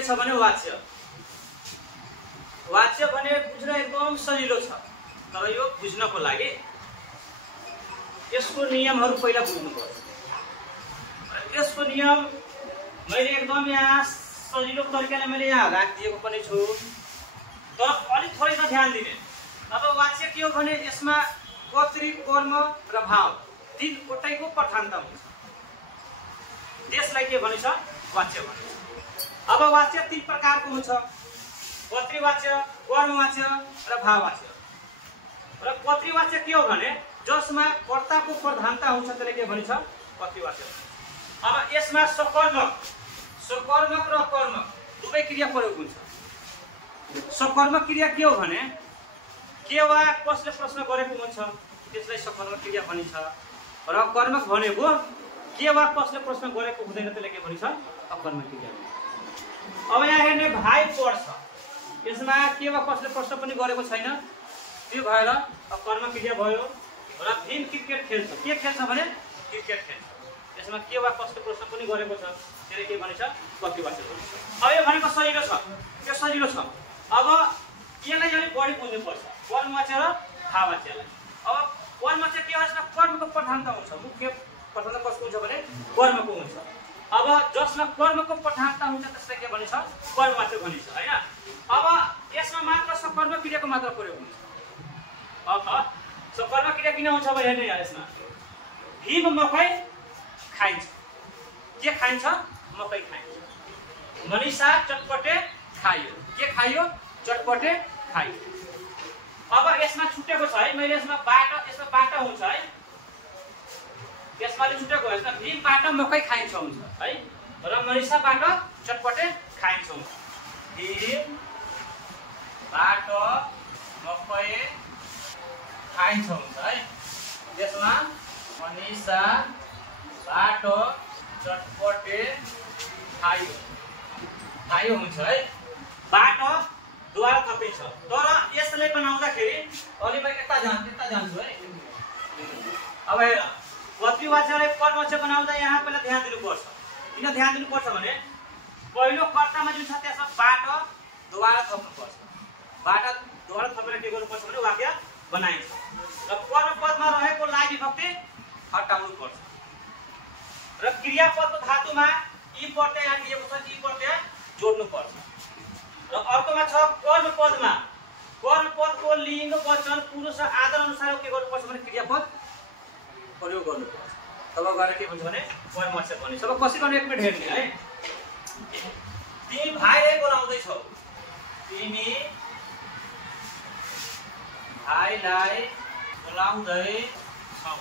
के छ भने वाच्य। वाच्य भने बुझ्न एकदम सजिलो छ, तर यो बुझ्नको लागि यसको नियमहरू पहिला बुझ्नुपर्छ। यसको नियम मैले एकदम यहाँ सजिलो तरिकाले मैले यहाँ राखिदिएको पनि छु, तर अलिक थोरै त ध्यान दिने। अब वाच्य के हो भने यसमा कर्तृ, कर्म र भाव तीनवटैको प्रधानता हुन्छ। त्यसलाई के भनिन्छ? वाच्य भनिन्छ। अब वाच्य तीन प्रकारको हुन्छ, कर्तृवाच्य, कर्मवाच्य र भाववाच्य। र कर्तृवाच्य के हो भने जसमा कर्ताको प्रधानता हुन्छ त्यसलाई के भनिन्छ? कर्तृवाच्य। अब यसमा सकर्मक र कर्म दुवै क्रिया प्रयोग हुन्छ। सकर्मक क्रिया के हो भने के वा कसले प्रश्न गरेको हुन्छ त्यसलाई सकर्मक क्रिया भनिन्छ। र कर्मक भनेको के वा कसले प्रश्न गरेको हुँदैन त्यसलाई के भनिन्छ? अकर्मक क्रिया। अब यहाँ हेर्ने भाइ पढ्छ, यसमा के वा कसले प्रश्न पनि गरेको छैन, त्यो भएर अकर्मक क्रिया भयो। र भीम क्रिकेट खेल्छ, के खेल्छ भने क्रिकेट खेल्छ, यसमा के वा कसले प्रश्न पनि गरेको छ, त्यसले के भनिन्छ? कर्तृवाच्य भनिन्छ। अब यो भनेको सजिलो छ, त्यो सजिलो छ। अब यसलाई अलिक बढी बुझ्नुपर्छ, कर्मवाच्य र भाववाच्यलाई। अब कर्मवाच्य के हो? यसमा कर्मको प्रधानता हुन्छ, मुख्य प्रधानता कसको हुन्छ भने कर्मको हुन्छ। अब जसमा कर्मको प्रधानता हुन्छ त्यसलाई के भनिन्छ? कर्मवाच्य भनिन्छ, हैन? अब यसमा मात्र सकर्मक क्रियाको मात्र प्रयोग हुन्छ। अब सकर्मक क्रिया किन हुन्छ भने हेर्नु यहाँ, यसमा भीम मकै खाइन्छ, के खाइन्छ? मकै खाइन्छ। मनिषा चटपटे खाइयो, के खाइयो? चटपटे खाइयो। अब यसमा छुटेको छ है, मैले यसमा बाटा हुन्छ है, यसमा छुटेको हो। यसमा भीमबाट मकै खाइन्छ हुन्छ है, र मनिषाबाट चटपटे खाइन्छ हुन्छ। भीमबाट मकै खाइन्छ हुन्छ है, यसमा मनिषाबाट चटपटे खाइयो हुन्छ है। बाट द्वारा थपिन्छ, तर यसले बनाउँदाखेरि अलि म यता जान्छु है। अब हेर, कर्तृवाच्यलाई कर्मवाच्य बनाउँदा यहाँ पहिला ध्यान दिनुपर्छ। किन ध्यान दिनुपर्छ भने पहिलो कर्तामा जुन छ त्यसमा बाट द्वारा थप्नुपर्छ। बाट द्वारा थपेर के गर्नुपर्छ भने वाक्य बनाइन्छ। र कर्मपदमा रहेको लाई विभक्ति हटाउनु पर्छ। र क्रियापदको धातुमा ई प्रत्यय यहाँ दिएको छ, ई प्रत्यय जोड्नु पर्छ। र अर्कोमा छ कर्मपदमा, कर्मपदको लिङ्ग, वचन, पुरुष र आदर अनुसार के गर्नुपर्छ भने क्रियापद प्रयोग गर्नुपर्छ। तब गएर के भन्छ भने कर्मवाच्य भनिन्छ। अब कसरी गर्ने एक मिनेट हेर्ने है। तिमी भाइलाई बोलाउँदैछौ, तिमी भाइलाई बोलाउँदैछौ।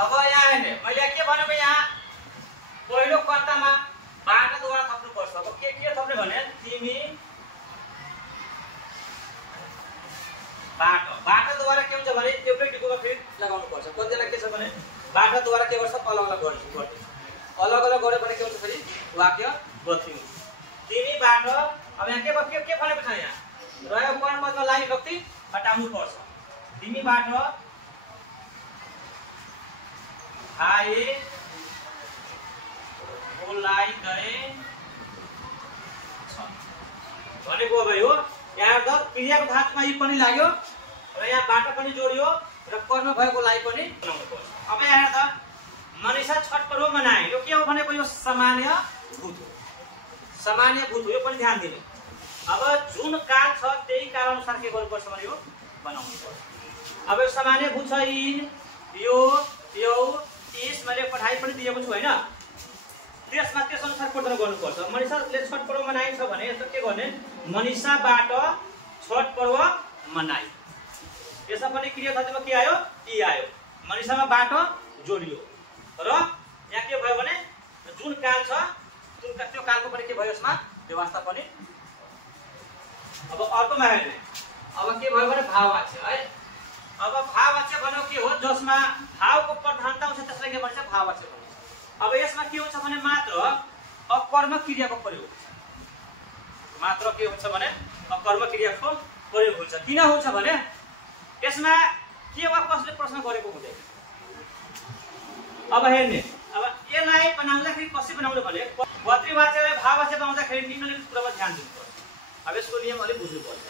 अब यहाँ हेर्ने, मैले के भनेको यहाँ पहिलो कर्तामा बाट द्वारा थप्नुपर्छ। अब के थप्ने भने तिमी बाट द्वारा के हुन्छ भने एउटै टिकोमा फेरि लगाउनु पर्छ। कतिजना के छ भने बाट द्वारा के गर्छ? अलग अलग गर्छ, अलग अलग गरे भने के हुन्छ फेरि वाक्य गतिन्छ। तिमी बाट, अब यहाँ के भनेको छ, यहाँ रहेको कर्मपदमा लाई विभक्ति हटाउनु पर्छ। तिमी बाट भाइ बोलाइदैछ भनेको भाइ हो। यहाँ त क्रियाको धातुमा यी पनि लाग्यो र यहाँ बाट पनि जोडियो र कर्म भएको लाई पनि बनाउनु पर्छ। अब यहाँ त मनिषा छठ पर्व मनाए, यो के हो भनेको यो सामान्य भूत हो, सामान्य भूत हो, यो पनि ध्यान दिनु। अब जुन काल छ त्यही काल अनुसार के गर्नुपर्छ भने यो बनाउनु पर्छ। अब यो सामान्य भूत छ, इन, यो, यौ, इस, मैले पढाइ पनि दिएको छु हैन, त्यसमा त्यस अनुसार प्रदान गर्नुपर्छ। मनिषाले छठ पर्व मनाइन्छ भने यसो के गर्ने? मनिषाबाट छठ पर्व मनाइ, यसमा पनि क्रिया धातुमा के आयो? ई आयो। मनिषामा बाट जोडियो र यहाँ के भयो भने जुन काल छ त्यो कालको पनि के भयो? यसमा व्यवस्था पनि। अब अर्कोमा हेर्ने, अब के भयो भने भाववाच्य है। अब भाववाच्य भनेको के हो? जसमा भावको प्रधानता हुन्छ त्यसलाई के भन्छ? भाववाच्य भन्छ। अब यसमा के हुन्छ भने मात्र अकर्मक क्रियाको प्रयोग हुन्छ, मात्र के हुन्छ भने अकर्मक क्रियाको प्रयोग हुन्छ। किन हुन्छ भने यसमा के वा कसले प्रश्न गरेको हुँदैन। अब हेर्ने, अब यसलाई बनाउँदाखेरि कसरी बनाउनु भने पत्रीवाच्यलाई भाववाच्य बनाउँदाखेरि निम्नलिखित कुरामा ध्यान दिनुपर्छ। अब यसको नियम अलि बुझ्नुपर्छ।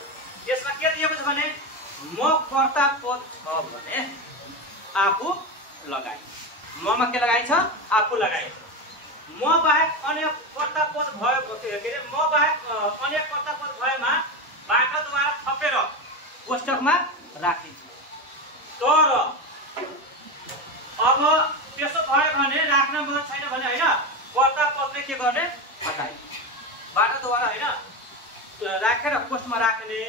यसमा के दिएको छ भने म कर्ता पद छ भने आफू लगाइ। ममा के लगाइन्छ? आफू लगाइन्छ। म बाहेक अन्य कर्ता पद भयो के अरे म बाहेक अन्य कर्ता पद भएमा बाटाद्वारा थपेर कोष्टकमा राखिन्छ। तर अब त्यसो भयो भने राख्न मन छैन भने हैन कर्ता पदले के गर्ने? हटाइ। बाटाद्वारा हैन राखेर कोष्टमा राख्ने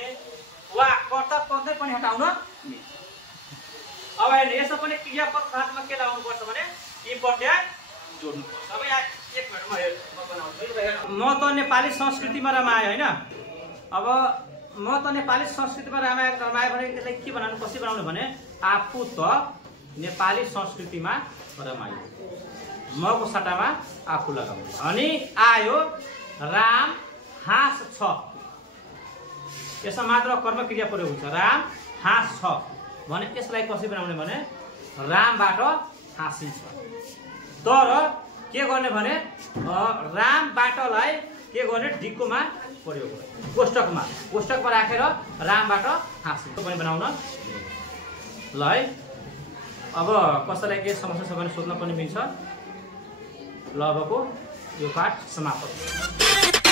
वा कर्ता पदले पनि हटाउन नि। अब हेर्नु यसमा पनि क्रियापद साथमा के लगाउनु पर्छ भने यी प्रत्यय जोड्नु पर्छ। अब यहाँ एक मिनेटमा म बनाउँछु। म त नेपाली संस्कृतिमा रमाए हैन। अब म त नेपाली संस्कृतिमा रमाए भने त्यसलाई के बनाउनु कसरी बनाउनु भने आफू त नेपाली संस्कृतिमा रमाए। मको सट्टामा आफू लगाउनु। अनि आयो राम हाँस छ। यसमा मात्र कर्म क्रिया प्रयोग हुन्छ। राम हाँस छ भने त्यसलाई कसरी बनाउने भने रामबाट हाँसिन्छ। तर के गर्ने भने रामबाटलाई के गर्ने डिक्कोमा प्रयोग गर्ने कोष्टकमा राखेर रामबाट हाँसिन्छ पनि बनाउन ल है। अब कसैलाई के समस्या छ भने सोध्न पनि मिल्छ। ल अबको यो पाठ समाप्त।